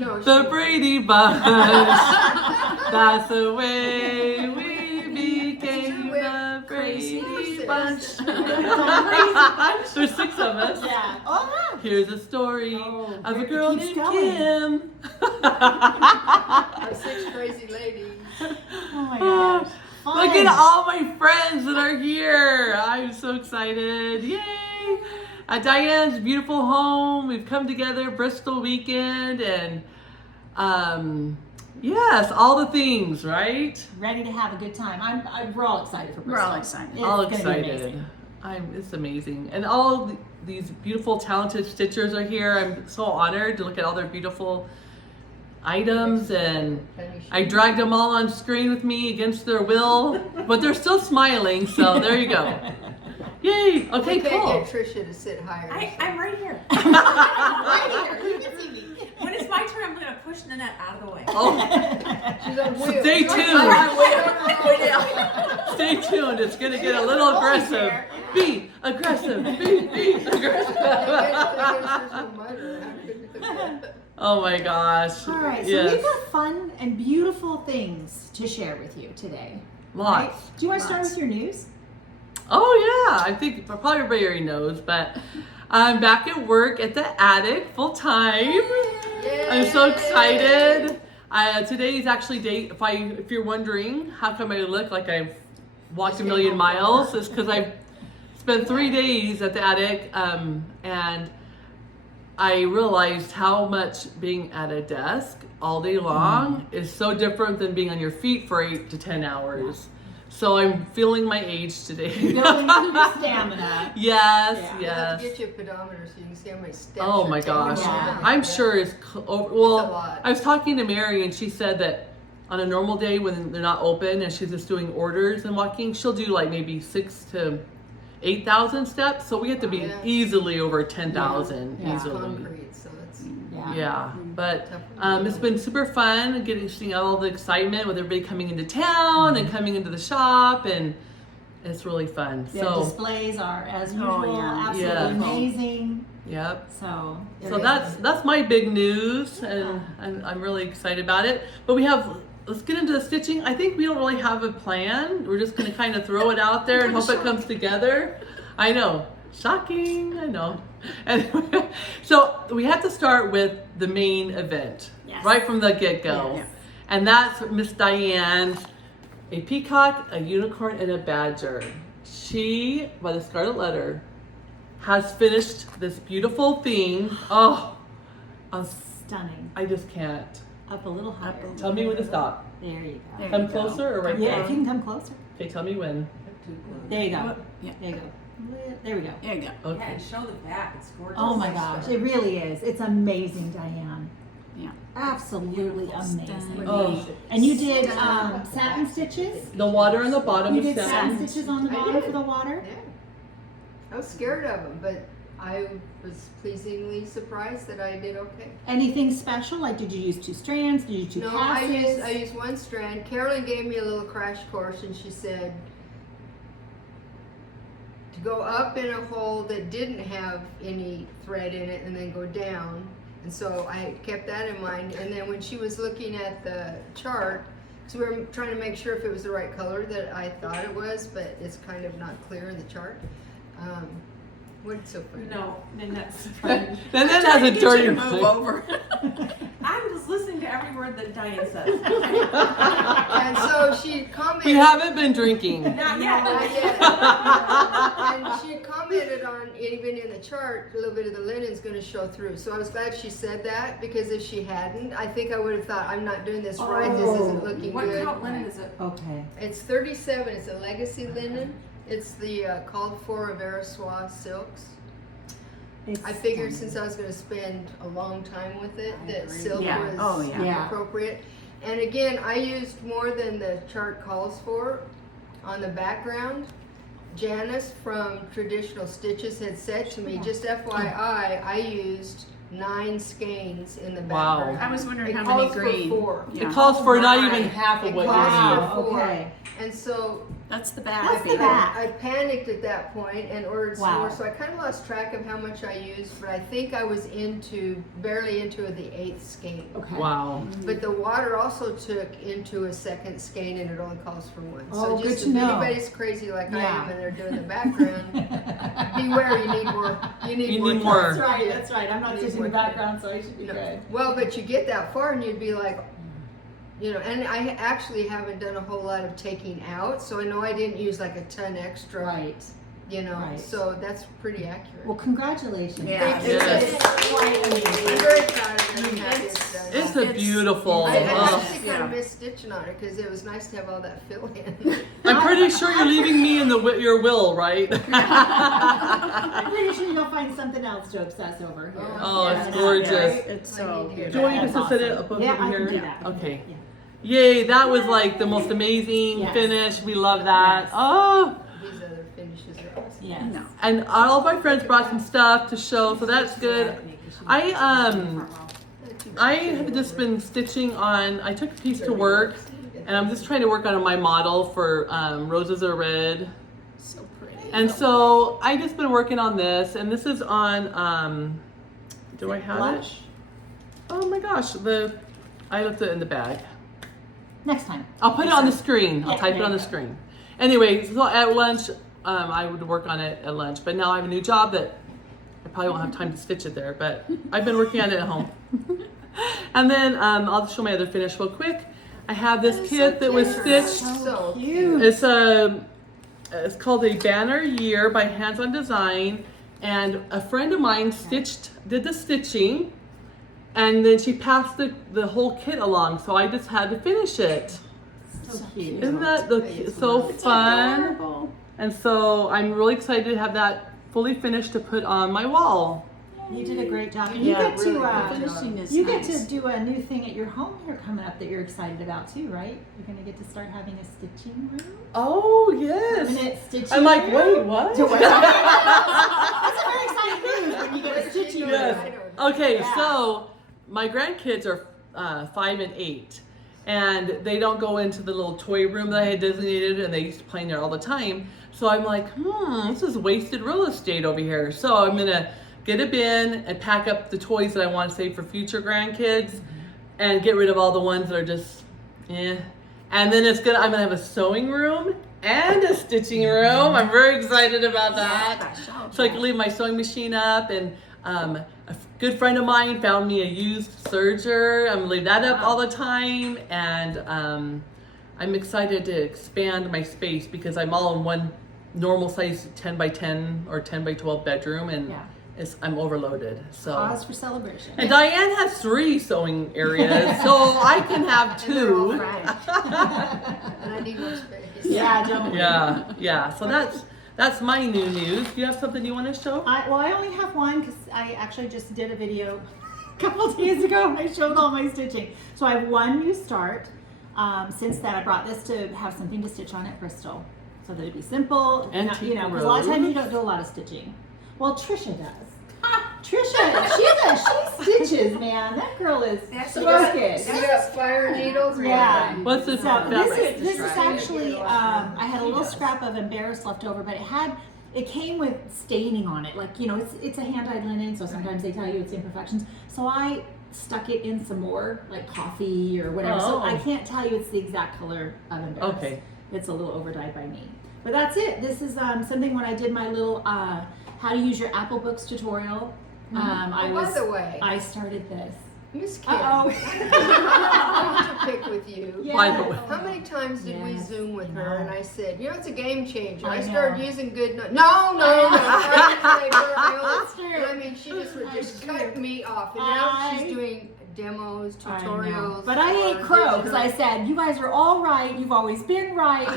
No, The Brady Bunch. That's the way we became the Brady Bunch. There's 6 of us. Yeah. Oh, Here's a story of a it girl keeps named going. Kim. Our 6 crazy ladies. Oh my gosh. Look at all my friends that are here. I'm so excited. Yay. At Diane's beautiful home. We've come together, Bristol weekend, and yes, all the things, right? Ready to have a good time. We're all excited for Bristol. We're all excited. It's All gonna be excited. amazing. It's amazing. And all these beautiful, talented stitchers are here. I'm so honored to look at all their beautiful items, and I dragged them all on screen with me against their will, but they're still smiling, so there you go. Yay! Okay, We can't cool. get Trisha to sit higher. I'm right here. Right here. You can see me. When it's my turn, I'm going to push Nanette out of the way. Oh, She's on wheels. stay She's tuned. Stay tuned. It's gonna get a little aggressive. Be aggressive. Be aggressive. Oh my gosh. All right, so Yes. we've got fun and beautiful things to share with you today. Lots. Right? Do you want to start with your news? Oh yeah, I think probably everybody already knows, but I'm back at work at the attic full time. I'm so excited. Today is actually day. If you're wondering how come I look like I've walked a million miles, it's because I've spent 3 days at the attic, and I realized how much being at a desk all day long is so different than being on your feet for 8 to 10 hours. So I'm feeling my age today. Building your stamina. Yes, Yeah. You have to yes. get you a pedometer so you can see how many steps. Oh you're my taking. gosh. Yeah. I'm sure it's It's a well. lot. I was talking to Mary, and she said that on a normal day when they're not open and she's just doing orders and walking, she'll do like maybe 6,000 to 8,000 steps. So we have to be Yeah. easily over 10,000 Yeah. easily. Concrete, so it's Yeah, but tough. it's been super fun seeing all the excitement with everybody coming into town and coming into the shop, and it's really fun. The So displays are, as usual, Oh, yeah. absolutely Yeah. amazing. yep. So That's my big news, and I'm really excited about it. But let's get into the stitching. I think we don't really have a plan. We're just gonna kind of throw it out there and hope it comes together. I know, shocking. I know. Anyway, so we have to start with the main event, Yes. right from the get-go, Yes. and that's Miss Diane's a peacock, a unicorn, and a badger. She, by the Scarlet Letter, has finished this beautiful thing. Oh, stunning. I just can't. Up a little higher. Tell me when to stop. There you go. There Come you go. closer or right Yeah, there? if you can come closer. Okay, tell me when. There you go. Yeah. There you go. There we go. There you go. Okay. show the back. It's gorgeous. Oh my gosh, it really is. It's amazing, Diane. Yeah. Absolutely Beautiful, amazing. stunning. Oh, And you did satin stitches? the water on the bottom You is did satin satin. stitches on the I bottom did. for the water? Yeah. I was scared of them, but I was pleasingly surprised that I did okay. Anything special? Like, did you use 2 strands? Did you use 2 No, passes? I used 1 strand. Carolyn gave me a little crash course, and she said to go up in a hole that didn't have any thread in it and then go down. And so I kept that in mind. And then when she was looking at the chart, because we were trying to make sure if it was the right color that I thought it was, but it's kind of not clear in the chart. What's so funny? No, then that's. Then that has a dirty move over. I was listening to every word that Diane says. And so she commented. We haven't been drinking. Not yet. Not yet. And she commented on, even in the chart, a little bit of the linen's going to show through. So I was glad she said that, because if she hadn't, I think I would have thought, I'm not doing this right. This isn't looking What good. count linen is it? Okay. It's 37. It's a legacy linen. It's the called for Verssois silks. It's I figured stunning. since I was going to spend a long time with it, I that agree. silk Yeah. was Oh, yeah. Yeah. appropriate. And again, I used more than the chart calls for on the background. Janice from Traditional Stitches had said to me, just FYI, I used 9 skeins in the Wow. background. I was wondering It how many calls for green. 4. Yeah. It calls for not my. even half of It what calls you need. for 4. Okay. And so That's the back. I That's the back. I panicked at that point and ordered some Wow. more, so I kind of lost track of how much I used, but I think I was barely into the 8th skein. Okay. Wow. But the water also took into a 2nd skein, and it only calls for 1. Oh, So good just to if know. anybody's crazy like I Yeah. am and they're doing the background, beware, you need more. You need You more. need more. time. That's right. That's right. I'm not Need sitting in more the background, so I should be No. good. Well, but you get that far and you'd be like, and I actually haven't done a whole lot of taking out, so I know I didn't use like a ton extra, Right. Right. So that's pretty accurate. Well, congratulations. Yeah. Thank you. Yes. It's quite I'm amazing. very proud of it. I'm happy it's done. It's a beautiful. I oh. actually kind of missed stitching on it because it was nice to have all that fill in. I'm pretty sure you're leaving me in your will, right? I'm pretty sure you'll find something else to obsess over here. Oh, it's Yeah. gorgeous. It's I so need to beautiful. Do you want me That's to set it awesome. above Yeah, over I here? can do that. Okay. Yeah. Yay, that was like the most amazing Yes. finish. We love that. Yes. Oh, These other finishes are awesome. Yes. No. and all of my friends brought some stuff to show, so that's good. I have just been stitching on. I took a piece to work, and I'm just trying to work on my model for Roses Are Red. So pretty. And so I just been working on this, and this is on. Do I have it? Lunch? Oh my gosh, I left it in the bag. Next time. I'll put it on the screen. I'll Yeah, type it there on you the go. screen. Anyway, so at lunch, I would work on it at lunch, but now I have a new job that I probably won't have time to stitch it there, but I've been working on it at home. And then I'll show my other finish real quick. I have this kit that was stitched. So Cute. It's called a Banner Year by Hands On Design, and a friend of mine did the stitching, and then she passed the whole kit along, so I just had to finish it. So cute. Isn't that so fun? Adorable. And so I'm really excited to have that fully finished to put on my wall. You did a great job. And You you did get a really to good Finishing is you get nice. to do a new thing at your home here coming up that you're excited about too, right? You're gonna get to start having a stitching room. Oh yes. Permanent stitching I'm like, room. wait, what? That's a very exciting news when you get a stitching room. Yes. Okay, Yeah. so my grandkids are 5 and 8, and they don't go into the little toy room that I had designated, and they used to play in there all the time. So I'm like, this is wasted real estate over here. So I'm gonna get a bin and pack up the toys that I want to save for future grandkids, and get rid of all the ones that are just, eh. And then I'm gonna have a sewing room and a stitching room. I'm very excited about that. So I can leave my sewing machine up, and a good friend of mine found me a used serger. I'm gonna leave that up all the time, and I'm excited to expand my space because I'm all in one normal size 10 by 10 or 10 by 12 bedroom, and Yeah. I'm overloaded. So. Cause for celebration. And Diane has 3 sewing areas, so I can have And they're all 2. French. And I need more space. Yeah, don't worry. Yeah. So that's my new news. Do you have something you want to show? I only have one because I actually just did a video a couple of days ago and I showed all my stitching. So I have one new start. Since then, I brought this to have something to stitch on at Bristol, so that it'd be simple. And because a lot of times you don't do a lot of stitching. Well, Trisha does. Trisha, she stitches, man. That girl is focused. You got fire needles? Yeah. What's this So fabric? this is actually, I had a little scrap of embarrassed left over, but it came with staining on it. Like, it's a hand-dyed linen, so sometimes they tell you it's imperfections. So I stuck it in some more, like coffee or whatever. So Oh. I can't tell you it's the exact color of embarrassed. Okay. It's a little over-dyed by me. But that's it. This is something when I did my little how to use your Apple Books tutorial. By the way, I started this. Miss Kim, Uh-oh. I want to pick with you. Yeah. By the way. How many times did we Yes, Zoom with I her know. and I said, it's a game changer. I I started know. using good notes. No. That's true. And I mean, she just would just That's cut true. me off. And now I- she's doing demos, I know. tutorials. But I ate on crow because I digital. said, you guys are all right. You've always been right.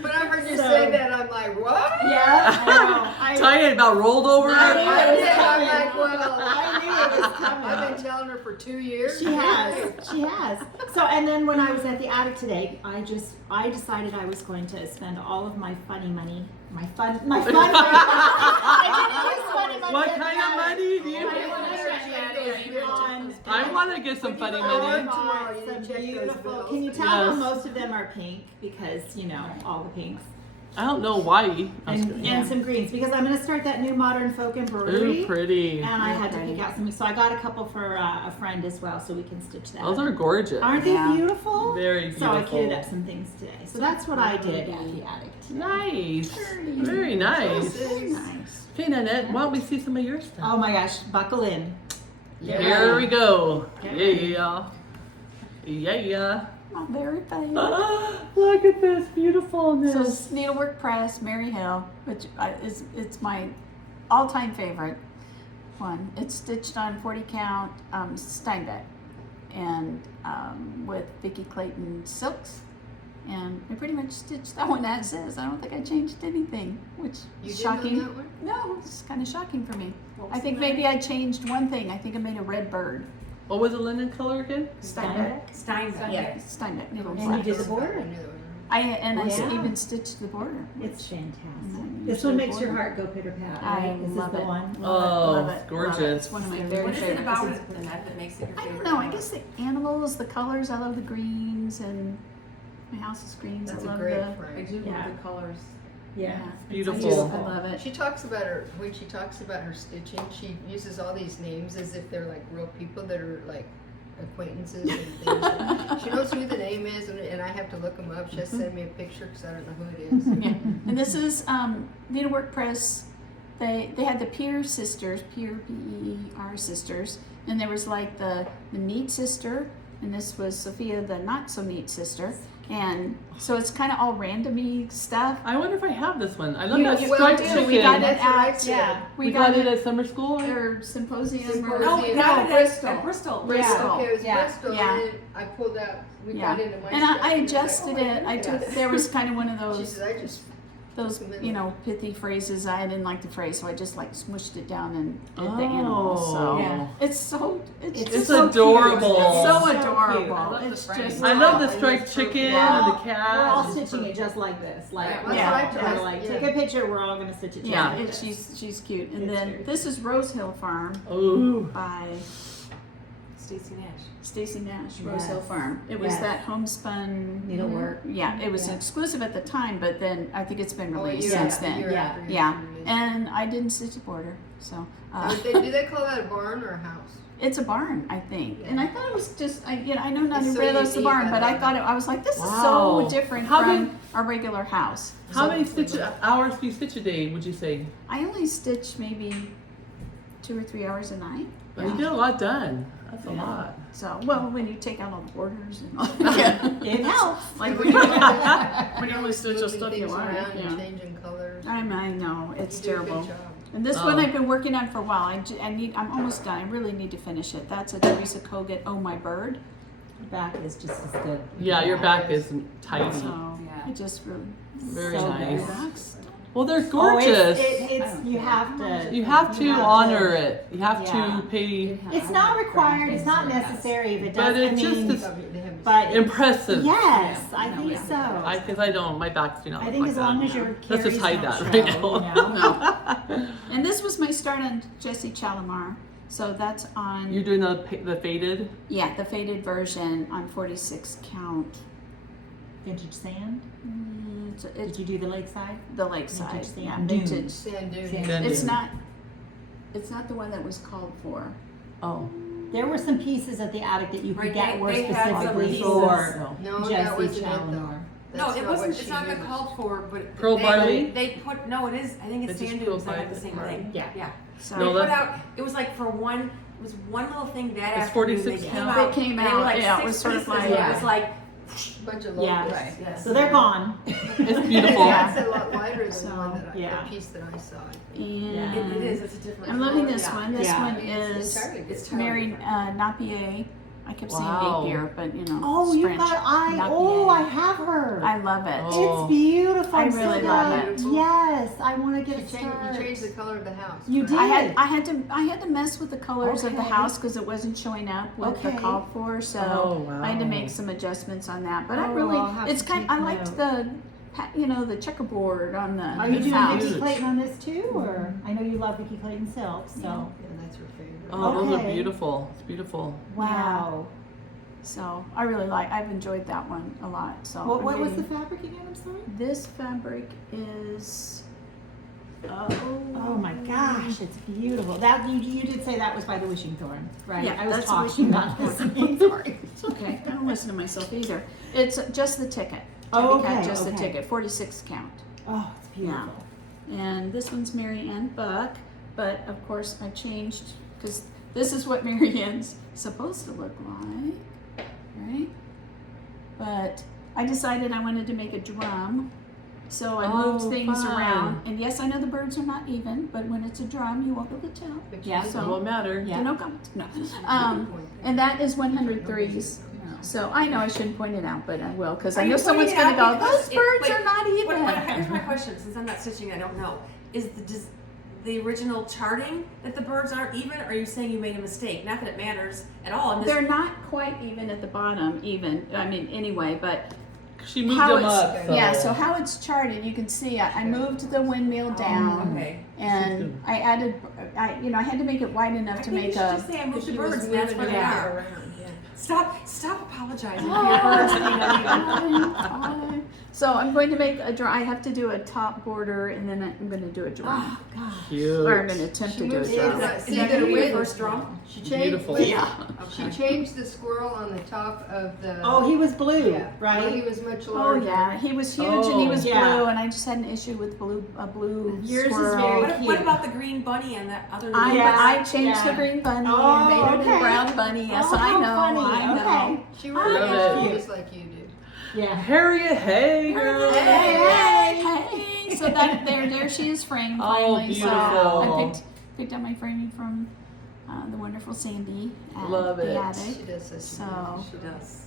But I heard you So- say that, I'm like, what? Yeah, I know. Diane about rolled over. I knew I it was did. I'm coming. like, well, I knew it was coming. I've been telling her for 2 years. She has. So, and then when I was at the attic today, I decided I was going to spend all of my funny money, my fun money. I didn't use funny money What at the kind of attic. money do you I have? want to share on I want to get some funny Oh, mini. tomorrow you Some check those beautiful. bills. Can you tell how Yes. most of them are pink because all the pinks I don't know why. and some greens because I'm gonna start that new modern folk embroidery. Ooh, pretty. And I had to pick out some, so I got a couple for a friend as well, so we can stitch that. Those are gorgeous. Aren't they Yeah. beautiful? Very So I beautiful. kitted up some things today. So that's what I did at the attic. Nice. Very nice. Very nice. Okay, Nanette, why don't we see some of your stuff? Oh my gosh, buckle in. Here we go. Yeah. Yeah. Oh, very fine. Look at this beautifulness. So it's Needlework Press, Mary Hill, which it's my all-time favorite one. It's stitched on 40 count Steinbeck and with Vicki Clayton silks. And I pretty much stitched that one as is. I don't think I changed anything, which You is did on shocking. that one? No, it's kind of shocking for me. What was I think the maybe I changed one thing. I think I made a red bird. What was the linen color again? Steinbeck. Steinbeck. Yeah, Steinbeck needle. And you did the I border. knew that one. I Yeah. even stitched the border. It's fantastic. Mhm. This one makes your heart go pitter pat, I right? This love is the it. one. Oh, Love it, it's love it. gorgeous. It's one of my What very What is it favorite. about This it, is- Lynette, that makes it your I favorite? don't know. I guess the animals, the colors. I love the greens, and my house is greens. That's I a love great the. I frame. do Yeah. love the colors. Yeah. Beautiful. I love it. She talks about when she talks about her stitching, she uses all these names as if they're like real people that are like acquaintances and things. She knows who the name is, and I have to look them up. She has to send me a picture because I don't know who it is. Yeah, and this is Needlework Press. They had the Peer sisters, Peer P-E-E-R sisters, and there was like the neat sister, and this was Sophia, the not so neat sister, and so it's kind of all randomy stuff. I wonder if I have this one. I love You- that you- striped we chicken. do. We got it That's what I at said. We got it at summer school. or symposium Symposium. or No, we No, got it Bristol. at Bristol. Bristol. Okay, it was Yeah. Bristol, Yeah. and then I pulled out. We Yeah. got into my And stuff, I and it's like, adjusted oh, it. I did took that. there was kind of one of She those said, I just pithy phrases. I didn't like the phrase, so I just like smushed it down and did the animals. So Yeah. it's so it's It's just so adorable. It's so So adorable. cute. I love It's the just I love the Wow. striped chicken We're and the all cat. stitching it just like this. Like, Yeah, that's yeah, what I we're tried. like, Yeah. take a picture, we're all gonna stitch it just yeah. like this. She's cute. And It's then very this is Rose Hill Farm Ooh. by Stacey Nash. Stacy Nash. Rose Yes. Hill Farm. It was Yes. that homespun Needlework. Yeah, it was Yeah. exclusive at the time, but then I think it's been Oh, released year since after then. year Yeah. after year Yeah, after year. and I didn't stitch a border, so Do they call that a barn or a house? it's a barn, I think. And I thought it was just, I know not It's so everybody loves the unique, barn, I but I love thought it. I was like, this is Wow. so different How from many- our regular house. How So many hours do you stitch a day? Would you say? I only stitch maybe 2 or 3 hours a night. But you get a lot done. That's a Yeah. lot. So, well, when you take out all the borders and all It helps. like When you when you only stitch moving the stuff you things like. around and Yeah. changing colors. I know, it's You do a good terrible. job. And this Oh. one I've been working on for a while. I'm almost done. I really need to finish it. That's a Teresa Kogut, Oh My Bird. Back is just as good. Yeah, your back is tiny. So Yeah. I just really Very So nice. relaxed. Well, they're Oh, gorgeous. it's you have to. You have to honor it. You have Yeah. to pay. It's not required. It's not necessary if it does. But it I just mean, is They have but impressive. yes, I No, think yeah. so. Because I don't. My back's do not. I look think like as long that. as your Let's just carries hide don't that right show, now. you know? And this was my start on Jessie Chalamar. So that's on You're doing the faded. the faded version on 46 count. Vintage sand. It's Did you do the lakeside? the lakeside. Vintage sand Yeah, dunes. vintage. sand dune. Sand It's dune. not. It's not the one that was called for. Oh. There were some pieces at the attic that you could Right, get were they had some specifically pieces. for No, that Jessie wasn't it though. Chalamar. No, That's it not wasn't. what It's she not the used. called for, but Pearl they, barley? They put no. It is. I think it's They just sand go dunes. They by have the the same barley. thing. Yeah. Yeah. So No, They put that's- out. It was like for one. It was one little thing that It's afternoon. 46 They count. came out. They came and they were out, like yeah, it 6 was sort of pieces, like- and it was like. Bunch of Yeah. logos. Right. Yes. So they're gone. It's beautiful. That's a lot lighter than So, the one that yeah. the piece that I saw. and It is. It's a different. I'm loving color, this yeah. one. This Yeah. one It's is entirely It's different. Mary Napier. I kept saying Wow. Napier, but Oh, it's you French. got I Napier. have her. I love it. Oh. It's beautiful. I I'm so really love glad. it. Yes, I want to You get a changed, start. you changed the color of the house. You correct? did. I had to mess with the colors of the Okay. house because it wasn't showing up what Okay. the called for. So Oh, wow. I had to make some adjustments on that. But I Oh, really, I'll have it's to kind. take I liked note. the checkerboard on the Are you doing house. Vicki Clayton on this too, or I know you love Vicki Clayton silk, so Yeah, that's her favorite. Oh, those are Okay. beautiful. It's beautiful. wow. So I've enjoyed that one a lot. So What I'm was the getting- fabric again? I'm sorry. This fabric is. Oh my gosh, it's beautiful. That you did say that was by the Wishing Thorn, right? Yeah, I was that's the talking Wishing about Thorn. this. Sorry. It's okay. I don't listen to myself either. It's just the ticket. Oh, Tabby Cat, okay, just the okay. ticket. 46 count. Oh, it's beautiful. And this one's Mary Ann Buck, but of course I changed because this is what Mary Ann's supposed to look like, right? But I decided I wanted to make a drum, so I moved Oh, things fun. around. And yes, I know the birds are not even, but when it's a drum, you won't be able to tell. But Yeah, you so- It won't matter. Yeah. No comments. No. And that is 103s. So I know I shouldn't point it out, but I will because I Are know you someone's pointing going it to go, out those because birds wait, are not even. Here's my question, since I'm not stitching, I don't know. Is the original charting that the birds aren't even, or are you saying you made a mistake? Not that it matters at all. I'm just, They're not quite even at the bottom, anyway, but She moved how them it's, up. So. yeah, so how it's charted, you can see I moved the windmill down okay. and I added, I had to make it wide I enough to think you make should a, just say I moved the She was birds and that's where moving they it are. around, yeah. Stop apologizing for your birds being uneven. so I'm going to make a drum. I have to do a top border and then I'm going to do a drum. Oh gosh. Cute. Or I'm going to attempt She to do a moves drum. it. Is that gonna be your first drum? She changed. Beautiful. wait, Yeah. She changed the squirrel on the top of the. Oh, he was blue, yeah. right? Well, he was much Oh larger. yeah, he was huge and he was Yeah. blue, and I just had an issue with a blue Yours is squirrel. very What cute. about the green bunny and that other? Yeah. I changed yeah. the green bunny Oh, and made it okay. a brown bunny. Yes, Oh, I how know. funny. I know. Okay. She Love really it. is just like you do. Yeah. Harriet, hey girl. Hey. So there she is framed Oh, finally. beautiful. So I picked up my framing from the wonderful Sandy at Love the it. attic. She does such a So She does.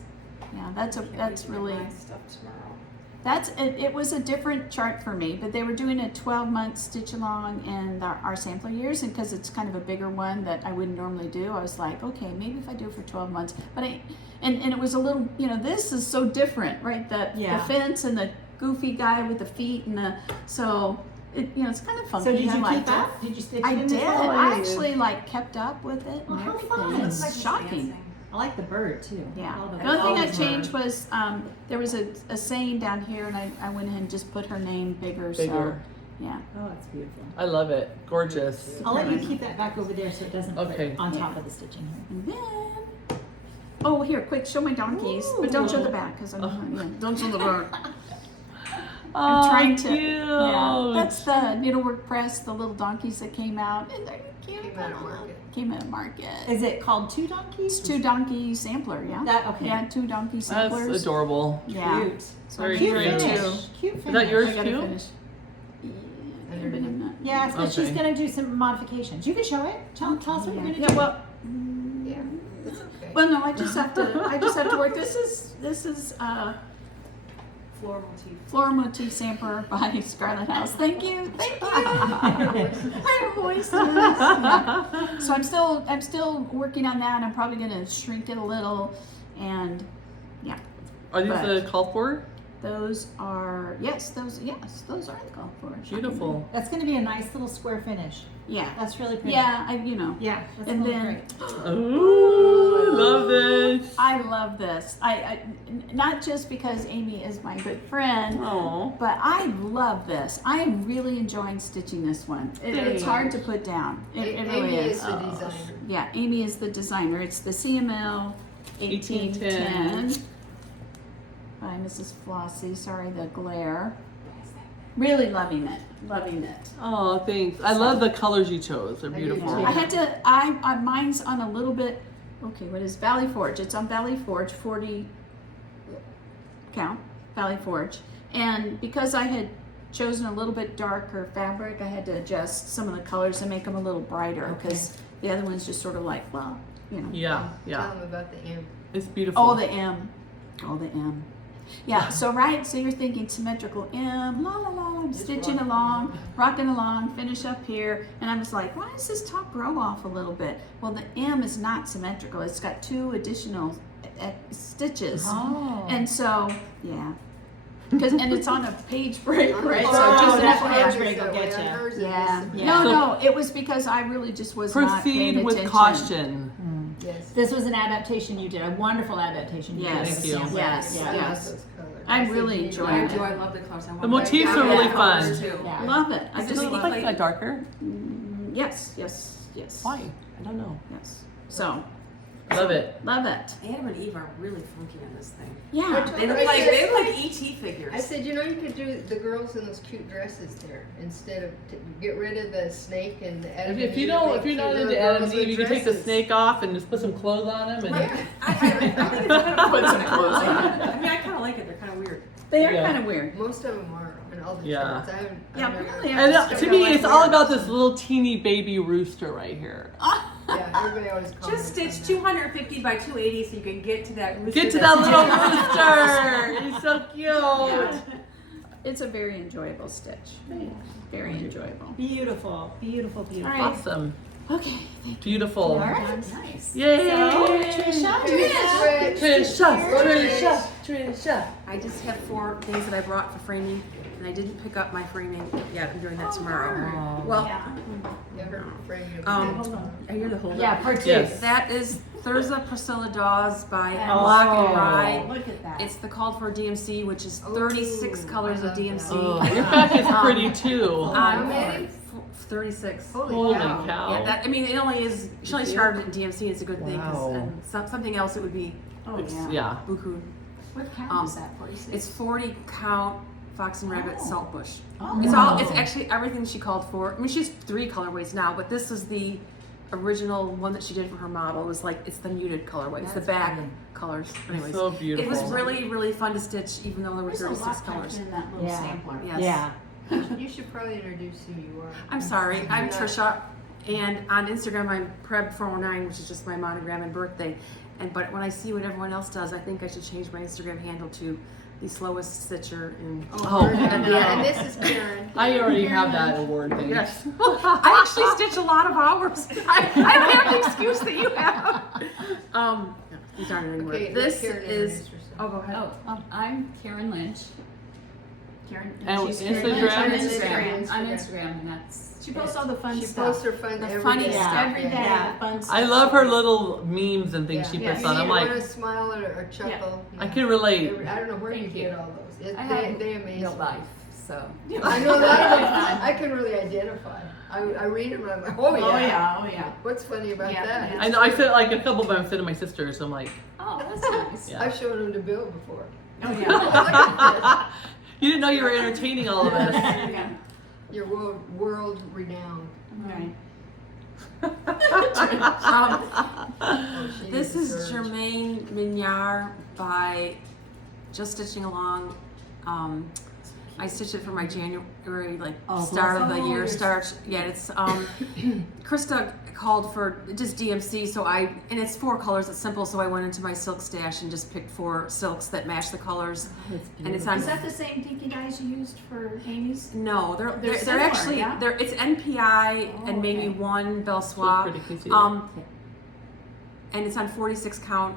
yeah, that's really. Stuff tomorrow. It was a different chart for me, but they were doing a 12-month stitch along in our sampler years, and because it's kind of a bigger one that I wouldn't normally do, I was like, okay, maybe if I do it for 12 months. But and it was a little, this is so different, right? The fence and the goofy guy with the feet and so it's kind of funky. So did I you liked keep it. up? Did you stitch I it in did. this way? I actually kept up with it Oh, and how everything. fun. It's Like he's shocking. dancing. I like the bird too. Yeah. All The only thing I birds. changed was there was a saying down here, and I went ahead and just put her name bigger. So Bigger. yeah. Oh, it's beautiful. I love it. Gorgeous. I'll let you keep that back over there so it doesn't Okay. put on top of the stitching here. And then, oh, here, quick, show my donkeys, but don't show the back because don't show the back. I'm trying to. Cute. Yeah, that's the needlework press, the little donkeys that came out, and they're cute. Came out of market. Came out of market. Is it called Two Donkeys? It's 2 donkey sampler, yeah. That okay. Yeah, 2 donkey That's samplers. adorable. Yeah. Cute. So Very I'm Cute gonna do cute. finish. 2. Cute finish. Is that yours I gotta too? finish. Yeah, but I'm not- Yes, but she's Okay. gonna do some modifications. You can show it. Tell us what you're gonna do. Yeah, well, Yeah, it's okay. well, no, I just have to work. This is Floral motif. Floral Motif Sampler by Scarlet House. Thank you. My voices. Yeah. So I'm still working on that. I'm probably gonna shrink it a little, and Are these But- the call for? those are those are the call for. Beautiful. That's gonna be a nice little square finish. Yeah. That's really pretty. Yeah. Yeah. That's And gonna look then great. Ooh, love this. I love this. I not just because Amy is my good friend. Oh. But I love this. I am really enjoying stitching this one. It's hard to put down. It really Amy is. is the designer. Yeah, Amy is the designer. It's the CML 1810 by Mrs. Flossy. Sorry, the glare. Really loving it. Loving it. Oh, thanks. I love the colors you chose. They're I do beautiful. too. I had to. Mine's on a little bit. Okay, what is Valley Forge? It's on Valley Forge 40 count Valley Forge, and because I had chosen a little bit darker fabric, I had to adjust some of the colors and make them a little brighter because the other one's just sort of like, well, Yeah, yeah. Tell them about the M. It's beautiful. Oh, the M. Oh, the M. Yeah, so you're thinking symmetrical M, la la la, I'm stitching along, rocking along, finish up here, and I was like, why is this top row off a little bit? Well, the M is not symmetrical. It's got 2 additional stitches. Oh. And so, yeah. and it's on a page break, right? Oh, So just that FYI. page break will get you. Yeah. Yeah. No, it was because I really just was not paying Proceed with attention. caution. Yes. This was an adaptation you did, a wonderful adaptation you Yes. did. Thank you. Sample. Yes, Yeah. yes. Those colors. I said really you enjoyed I need it. do. I love the colors. I The want motifs are really colors, fun. too. Yeah. Love it. I Does just it look like that darker? yes. Why? I don't know. Yes. So Love it. love it. Adam and Eve are really funky on this thing. Yeah. They look like ET figures. I said, you know, you could do the girls in those cute dresses there instead of get rid of the snake and the Adam If and you Eve, don't, make if you're not cute into little Adam girls and Eve, with you can take the dresses. snake off and just put some clothes on him. And Yeah. I think it's kind of Put some clothes on. I mean, I kind of like it. They're kind of weird. They are Yeah. kind of weird. Most of them are in all the Yeah. charts. I haven't. Yeah, I've never- apparently And I to me, it's all about this little teeny baby rooster right here. Yeah, everybody always calls Just stitch 250 by 280 so you can get to that rooster. Get to that's that little rooster. He's so cute. It's a very enjoyable stitch. Very enjoyable. Beautiful, beautiful, beautiful. All right. Awesome. Okay. Beautiful. All right. nice. Yay. Trisha. I just have 4 things that I brought for framing, and I didn't pick up my framing yet. I'm doing that tomorrow. Well, Yeah, her framing of I hear the whole. Yeah, part 2. Yes. That is Thurza Priscilla Dawes by Oh, Block and Rye. look at that. It's the called for DMC, which is 36 Ooh, colors I of love DMC. Oh, your back is pretty too. How many? 36. Holy cow. cow. Yeah, that, I mean, it only is. She only started in DMC. It's a good thing. 'Cause, Wow. something else, it would be Oh, It's- yeah. yeah. buku. What count Um, is that? 46? It's 40 count fox and rabbit Oh. saltbush. Oh, It's wow. all. It's actually everything she called for. I mean, she's 3 colorways now, but this is the original one that she did for her model. It was like it's the muted colorway. It's the back colors. Anyways, So beautiful. it was really really fun to stitch, even though there were There's a 36 lot colors. packed in that little Yeah. sampler. Yes. Yeah. You should probably introduce who you are. I'm sorry. I'm Yeah. Trisha, and on Instagram I'm Preb409, which is just my monogram and birthday. But when I see what everyone else does, I think I should change my Instagram handle to the slowest stitcher in. Oh, Yeah, and this is Karen. I already have that award thing. Yes. I actually stitch a lot of hours. I don't have the excuse that you have. These aren't anymore. Okay, This Karen is. introduce herself. Oh, go ahead. I'm Karen Lynch. Karen, And she's Instagram? Karen Lynch on Instagram. Instagram. On Instagram, and that's she posts Yeah. all the fun She stuff. posts her fun The every funny day. stuff. every day. Yeah. Fun stuff. I love her little memes and things Yeah. she Yeah. puts You on. I'm either like, want to smile or chuckle. I can relate. I don't know where you Thank you. get all those. I They have amaze no me. life, so. I know a lot of them. I can really identify. I read them and I'm like, oh yeah. Oh yeah, oh yeah. What's funny about Yeah, that? yeah. I know. I said like a couple of them said to my sisters. I'm like, Oh, that's nice. Yeah. I've shown them to Bill before. Oh Look yeah. at you didn't know you were entertaining all of us. Yeah. this. You're world renowned. Right. Oh, she This needs a is surge. Germaine Mignard by Just Stitching Along. I stitched it for my January start of the year start. Yeah, it's Krista called for just DMC, so and it's 4 colors. It's simple, so I went into my silk stash and just picked 4 silks that match the colors. And it's on. Is that the same pinky dyes you used for Amy's? No, They're they're similar, actually yeah? it's NPI Oh, and maybe okay. 1 Belle So Soie. pretty, can you see And it's on 46 count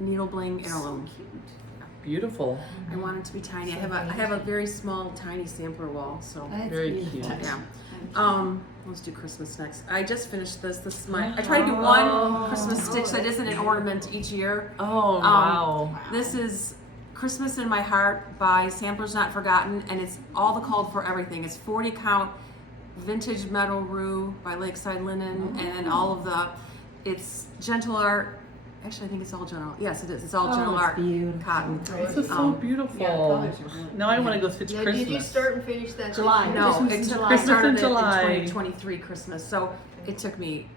needle bling heirloom. Beautiful. I want it to be tiny. I have a very small, tiny sampler wall. So Very cute. yeah. Let's do Christmas next. I just finished this. This is my. I try to do one Christmas stitch that isn't an ornament each year. Oh wow. This is Christmas in My Heart by Samplers Not Forgotten, and it's all the called for everything. It's 40 count vintage metal rue by Lakeside Linen, and then all of the. It's gentle art. Actually, I think it's all gentle. Yes, it is. It's all gentle art beautiful. cotton. This is so beautiful. Now I want to go stitch Now, Christmas. did you start and finish that? July. this No, year? Christmas in it took, July. I Christmas started in it July. in 2023 Christmas, so it took me.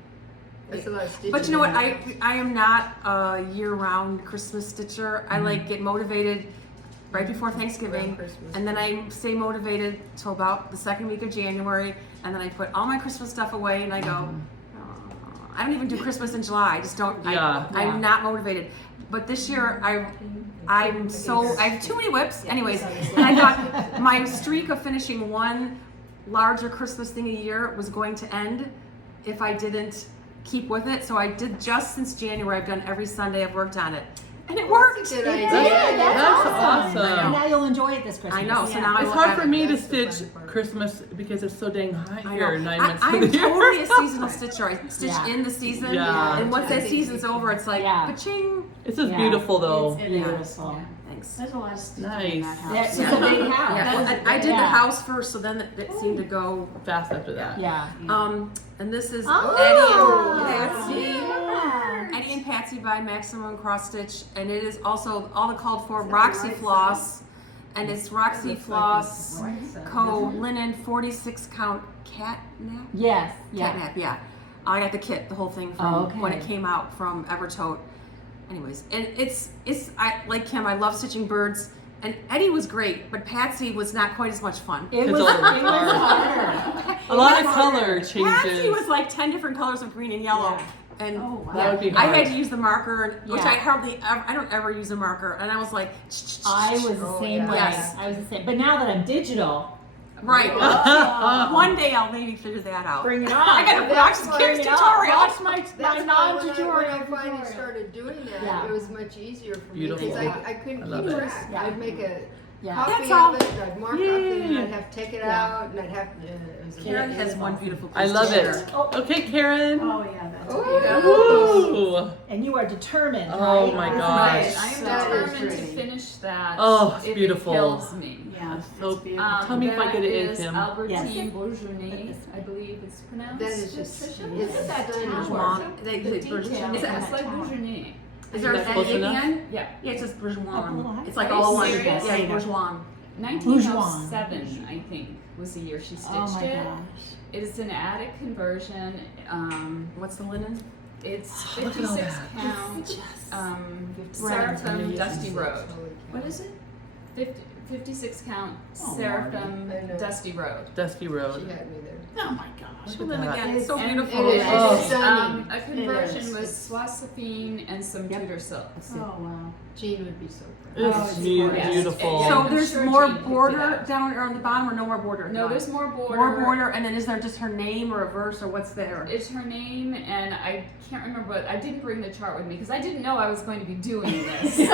That's a lot of stitching. But you know what? I am not a year-round Christmas stitcher. I like get motivated right before Thanksgiving, Around Christmas. and then I stay motivated till about the second week of January, and then I put all my Christmas stuff away, and I go. I don't even do Christmas in July. I just don't. Yeah. I'm not motivated. But this year, I have too many whips. Anyways, and I thought my streak of finishing one larger Christmas thing a year was going to end if I didn't keep with it. So I did just since January. I've done every Sunday. I've worked on it, And it worked. That's a good idea. Yeah, That's awesome. awesome. And now you'll enjoy it this Christmas. I know. So Yeah. now It's I hard have for it. me to That's the stitch fun part. Christmas because it's so dang high I here know. 9 months of I'm the year. totally a seasonal stitcher. I stitch Yeah. in the season, Yeah. and once that season's over, it's like, Yeah. ba-ching. It's just Yeah. beautiful though. It's beautiful. Yeah. Thanks. There's a lot of stitching Nice. in that house. Yeah, it's a big house. Yeah, well, I did the house first, so then it seemed to go. Fast after that. Yeah. And this is Oh. Eddie and Patsy. Yeah. Eddie and Patsy by Maximum Cross Stitch, and it is also all the called for Roxy Floss, and it's Roxy Floss Co linen 46 count catnap. Yes. Yeah. Catnap, yeah. I got the kit, the whole thing from when it Okay. came out from Evertote. Anyways, and I like Kim. I love stitching birds, and Eddie was great, but Patsy was not quite as much fun. It It's was over. harder. A lot of color Patsy changes. was like 10 different colors of green and yellow. Yeah. And Oh, wow. That would be I hard. had to use the marker, which Yeah. I don't ever use a marker. And I was like, I was the Oh, same yeah. way. Yes. I was the same. But now that I'm digital, right. One day I'll maybe figure that out. bring it on. I gotta watch the kids tutorial. Watch my That's why non-tutorial. when I finally started doing that, Yeah. it was much easier for me Beautiful. because I couldn't I keep love it. track. Yeah. I'd make a Yeah. copy That's all. of it, and I'd mark up, and then Yay. I'd have to take it Yeah. out, and I'd have to. It was Karen amazing. has one beautiful piece I love to it. share. Okay, Karen. Oh yeah, that's Oh. Ooh. And you are determined, Oh right? my Isn't gosh. it? I am That is determined to pretty. finish that. Oh, it's if beautiful. It kills me. yeah. So It's beautiful. Tell me if I get it in, that is Kim. Albertine Bourgeois, I believe it's pronounced. That is just. Patricia? It's Look at that stunning. tower. They- The they- detail. is that- It's like Bourgeois. Is there Is that an close N at enough? the end? Yeah. Yeah, it's just bourgeois. Oh, It's like are you all one. serious? Yeah, bourgeois. 1907, I think, was the year she stitched Oh my it. gosh. It is an attic conversion. What's the linen? It's Look at all 56 that. count. Right. Seraphim Dusty Road. What is it? 56 count Oh, Seraphim I know. Dusty Road. Dusty She Road. had me there. Oh my gosh. Look at them that. again. It's so And beautiful. it is. Oh. Stunning. A conversion is. was Swassafine and some Yep. Tudor silk. Oh wow. Jean would be so proud. It's it's gorgeous. beautiful. Yeah. So I'm there's sure more Jean could do border that. down or on the bottom, or no more border? No, there's more border. more border, and then is there just her name or a verse or what's there? It's her name, and I can't remember what. I didn't bring the chart with me because I didn't know I was going to be doing this. So it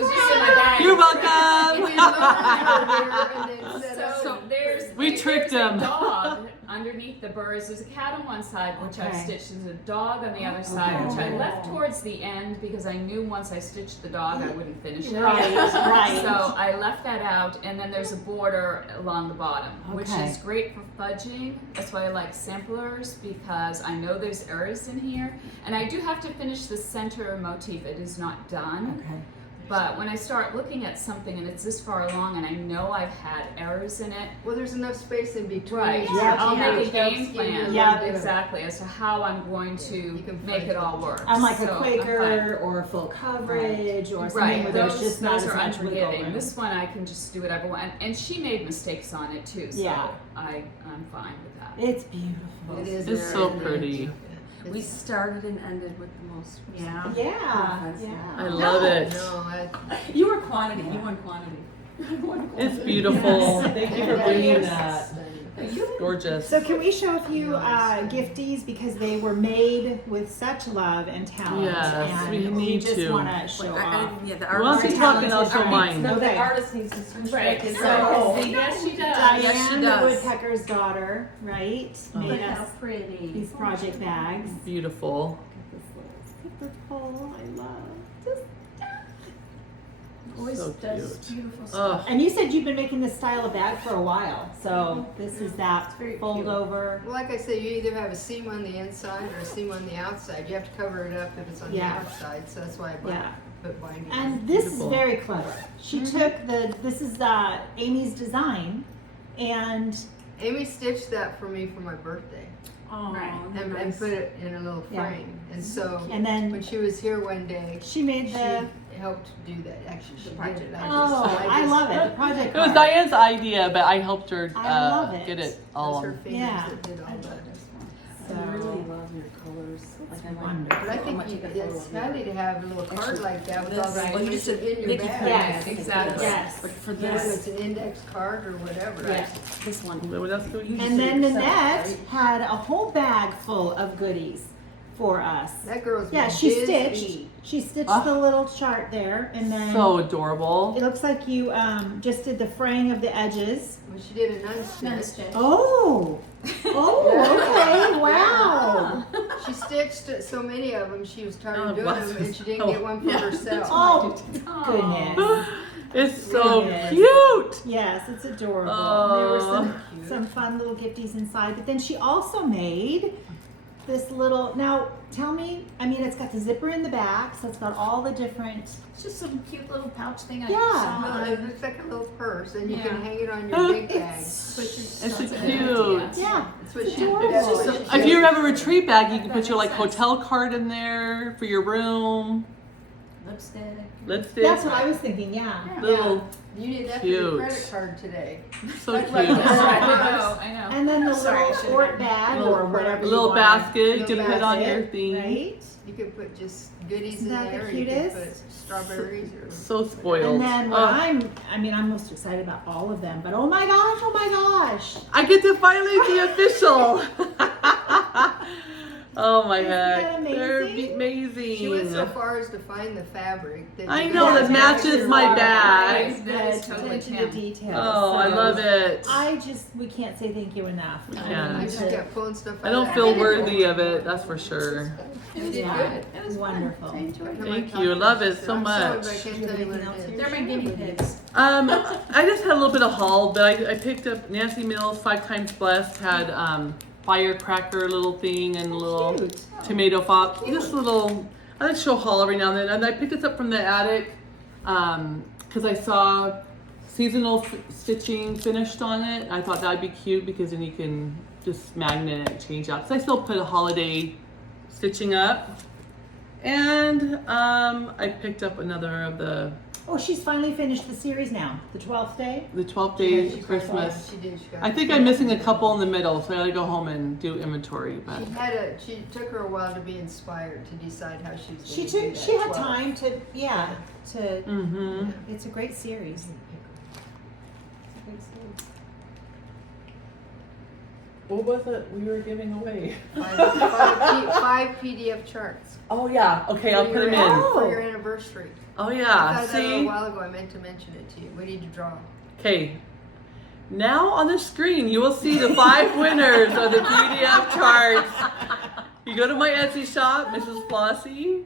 was just in my bag. You're If welcome. you look over here and then set up. So there's We tricked there's him. a dog underneath the birds. There's a cat on one side, which I've Okay. stitched. There's a dog on the other side, which I left towards the end because I knew once I stitched the dog, I wouldn't finish it. Right, right. So I left that out, and then there's a border along the bottom, which Okay. is great for fudging. That's why I like samplers, because I know there's errors in here. And I do have to finish the center motif. It is not done. Okay. But when I start looking at something and it's this far along and I know I've had errors in it, Well, there's enough space in between. right, each Yeah. I'll motif make a that helps game give you a plan. little Yeah. bit of- Exactly, as to how I'm going to You can make find it all work. I'm like So, a I'm Quaker or full coverage or something Right, where there's those, just not those as are much wiggle unforgiving. room. This one I can just do whatever I want. And she made mistakes on it too, so Yeah. I'm fine with that. It's beautiful. It is It's very so nice. pretty. Yeah. We started and ended with the most. Yeah. Yeah. Yeah. I Yeah. love it. No, You were quantity. You won quantity. It's beautiful. Thank you for bringing is that. stunning. It's gorgeous. So can we show a few gifties because they were made with such love and talent, Yes, and we we need just to. want to show off. Yeah, the Why don't you talk and I'll show mine? No, the Okay. artist needs to switch Right, back in. so- yes she does. Diane, Yes, she the does. woodpecker's daughter, right, Oh. made Look how us pretty. these project bags. Beautiful. This little zipper pull, I love. Always So does cute. beautiful stuff. Oh, And you said you've been making this style of bag for a while, so this is that It's very fold cute. over. Well, like I said, you either have a seam on the inside or a seam on the outside. You have to cover it up if it's on Yeah. the outside, so that's why I Yeah. put binding. And this Beautiful. is very clever. She took this is Amy's design, and Amy stitched that for me for my birthday oh, and put it in a little Yeah. frame. And so and then when she was here one day, she made she the. helped do that. Actually, she did project. it. Oh, I love it. The project. it was card. Diane's idea, but I helped her I love it. get it It all was her on. fingers Yeah. that did all that. So, I really love your colors. Like I wonderful. But I think it's handy to have a little card like that with all this- that well, you information should in your make it bag. pretty. Yes. Exactly. yes. But for Whether this, it's an index card or whatever. Yes. this one. What else do we And then Nanette had a whole bag full of goodies for us. That girl's Yeah, she busy. stitched Ah. the little chart there, and then So adorable. it looks like you just did the fraying of the edges. Well, she did a non-stitch. Oh, okay, wow. She stitched so many of them, she was tired Oh, of doing bless them, her. and she didn't Oh, get one for herself. Oh, goodness. It's so Yes. cute. Yes, it's adorable. Oh. There were some fun little gifties inside, but then she also made this little. Now, tell me. I mean, it's got the zipper in the back, so it's got all the different. It's just some cute little pouch thing. Yeah. Well, it looks like a little purse, and you Yeah. can hang it on your big bag. It's That's cute. what she adorable. that's what It's she If you did. have a retreat bag, you can put your like hotel card in there for your room. Lipstick. That's what I was thinking. Yeah. Little You need that for your Cute. credit card today. so That's cute. right. I know. And then the Sorry, I little should've quart written bag Little or whatever. A you little wanna- basket you can Little put on basket, your thing. Right. You could put just goodies Isn't in that the there. You could cutest? put strawberries or. So spoiled. And then what Oh, I'm most excited about all of them, but oh my gosh. I get to finally be official. Oh my Isn't heck. that They're amazing? amazing. She went so far as to find the fabric. That I you know, could that match matches your my wall. bag. The That is totally attention Pam. to details. Oh, I So love it. we can't say thank you enough. Yeah. I just kept pulling stuff out. I don't of feel the worthy bag. of it, that's for sure. You did Yeah. good. It was Wonderful. Fun. I enjoyed it. Thank you. Love it so I'm sorry, much. but I can't Do you tell have you what anything else it here? is. They're my guinea pigs. I just had a little bit of haul, but I picked up Nancy Mills 5 Times Blessed had firecracker little thing and a little Cute. tomato fop. This little, I like to show haul every now and then. And I picked this up from the attic because I saw seasonal stitching finished on it. I thought that'd be cute because then you can just magnet it and change out. Because I still put a holiday stitching up. And I picked up another of the Oh, she's finally finished the series now. The 12th day. 12 Yeah, days she of got Christmas. that. She did. She got I think that. I'm missing a couple in the middle, so I gotta go home and do inventory. But She took her a while to be inspired to decide how she was She going to do took. that. She had 12. time to. Yeah. To. mm-hmm. It's a great series. What was it we were giving away? Five PDF charts. Oh yeah. Okay, I'll For put them your- in. For your anniversary. Oh I yeah. thought of that a See. while ago. I meant to mention it to you. We need to draw. Okay. Now on the screen, you will see the 5 winners of the PDF charts. You go to my Etsy shop, Mrs. Flossy,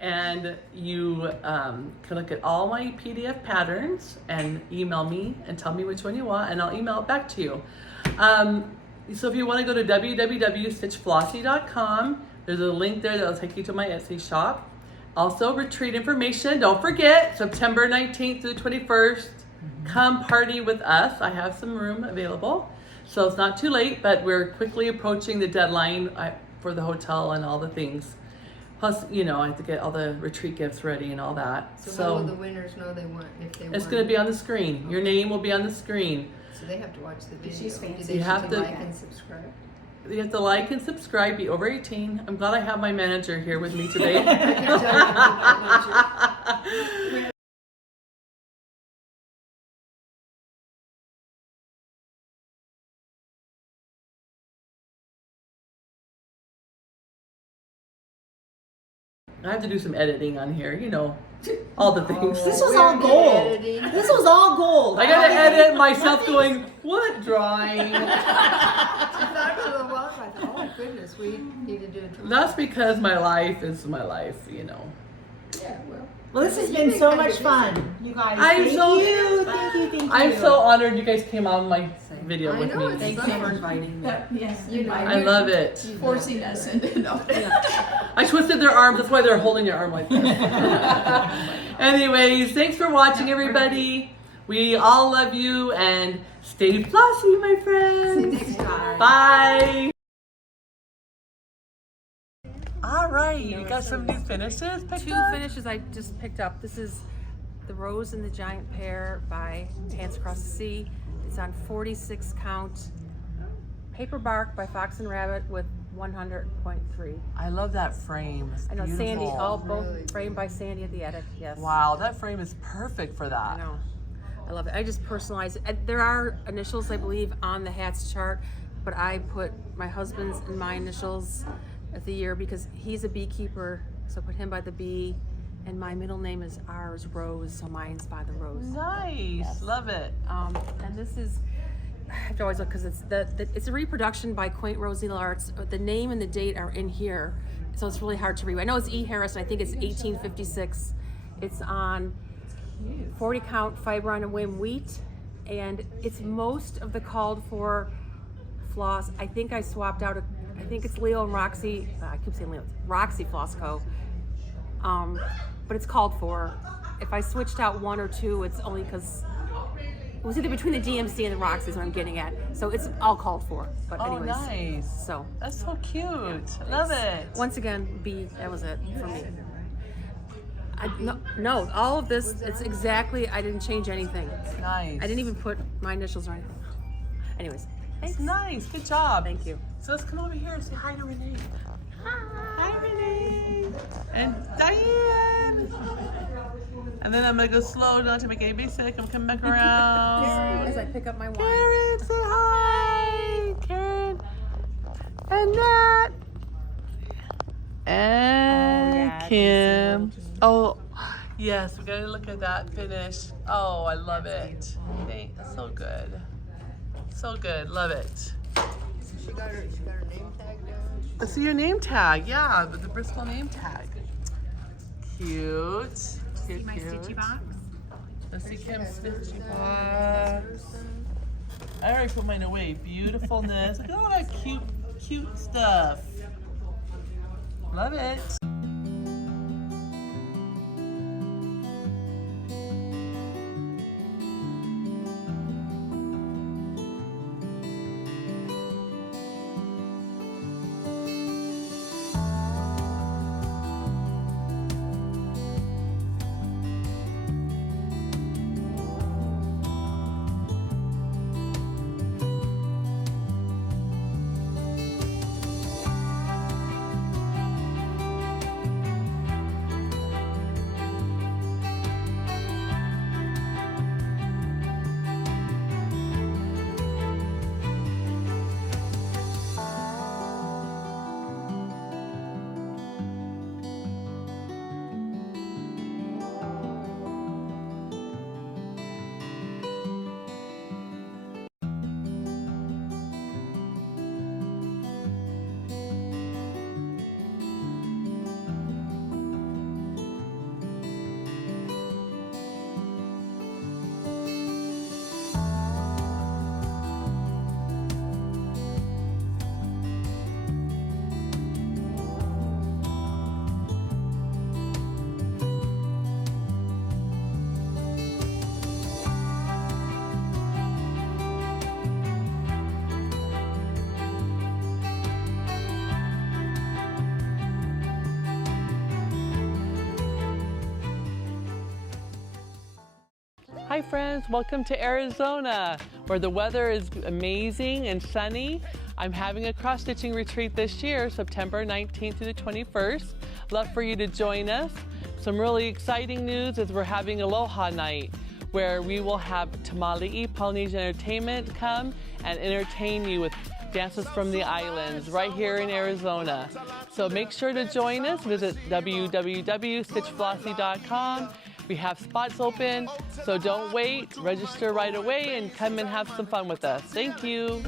and you can look at all my PDF patterns and email me and tell me which one you want, and I'll email it back to you. So if you want to go to www.stitchflossy.com, there's a link there that'll take you to my Etsy shop. Also, retreat information. Don't forget, September 19th through the 21st. Come party with us. I have some room available. So it's not too late, but we're quickly approaching the deadline for the hotel and all the things. Plus, I have to get all the retreat gifts ready and all that. So how will the winners know they won if they won? It's going to be on the screen. Your name will be on the screen. So they have to watch the video. She's Do fancy. they You have to- like and subscribe? You have to like and subscribe, be over 18. I'm glad I have my manager here with me today. I can tell you that I have to do some editing on here, all the things. This was We're all good gold. editing. This was all gold. I gotta edit myself going, what drawing? I thought about it a while ago. I thought, oh my goodness, we need to do a drawing. That's because my life is my life, Yeah, well. Well, this has You've been been so kind of much busy. fun, you guys. I'm Thank so- you. Thank you. I'm so honored you guys came on my video I with know, me. it's Thank you for inviting me. Yes, You know, I love it. forcing us into no. I twisted their arms, that's why they're holding their arm like this. Anyways, thanks for watching, everybody. We all love you, and stay flossy, my friends. next time. Bye. All right, you got some new finishes picked Two up? finishes I just picked up. This is The Rose and the Giant Pear by Hands Across the Sea. It's on 46 count paper bark by Fox and Rabbit with 100.3. I love that frame. It's I know beautiful. Sandy, all both Really framed by Sandy at the Attic. Yes. Wow, that frame is perfect for I that. know. I love it. I just personalized it. There are initials, I believe, on the hats chart, but I put my husband's and my initials of the year because he's a beekeeper, so put him by the bee. And my middle name is ours, Rose, so mine's by the rose. Nice, love it. And this is, I have to always look because it's a reproduction by Quaint Rose Needle Arts. The name and the date are in here, so it's really hard to read. I know it's E. Harris, and I think it's 1856. It's on 40 count fiber on a whim wheat, and it's most of the called for floss. I think I swapped out, I think it's Leo and Roxy, I keep saying Leo, Roxy Floss Co. But it's called for. If I switched out one or two, it's only because it was either between the DMC and the Roxy is what I'm getting at. So it's all called for. But anyways, nice. So That's so cute. Love it. once again, B, that was it for me. No, all of this, it's exactly, I didn't change anything. Nice. I didn't even put my initials or anything. Anyways, thanks. Nice. Good job. Thank you. So let's come over here and say hi to Renee. Hi, Renee. And Diane. And then I'm gonna go slow, not to make anybody sick. I'm coming back around. As I pick up my wine. Karen, say hi. Karen. And Nat. And Kim. Oh, yes, we gotta look at that finish. Oh, I love it. That's so good. So good, love it. She got her name tag down. I see your name tag, yeah, the Bristol name tag. Cute. Cute, My cute. stitchy box. Let's see Kim's stitchy box. I already put mine away. Beautifulness. Look at all that cute stuff. Love it. Hi friends, welcome to Arizona, where the weather is amazing and sunny. I'm having a cross-stitching retreat this year, September 19th to the 21st. Love for you to join us. Some really exciting news is we're having Aloha Night, where we will have Tamali'i Polynesian Entertainment come and entertain you with dances from the islands right here in Arizona. So make sure to join us. Visit www.stitchflossy.com. We have spots open, so don't wait. Register right away and come and have some fun with us. Thank you.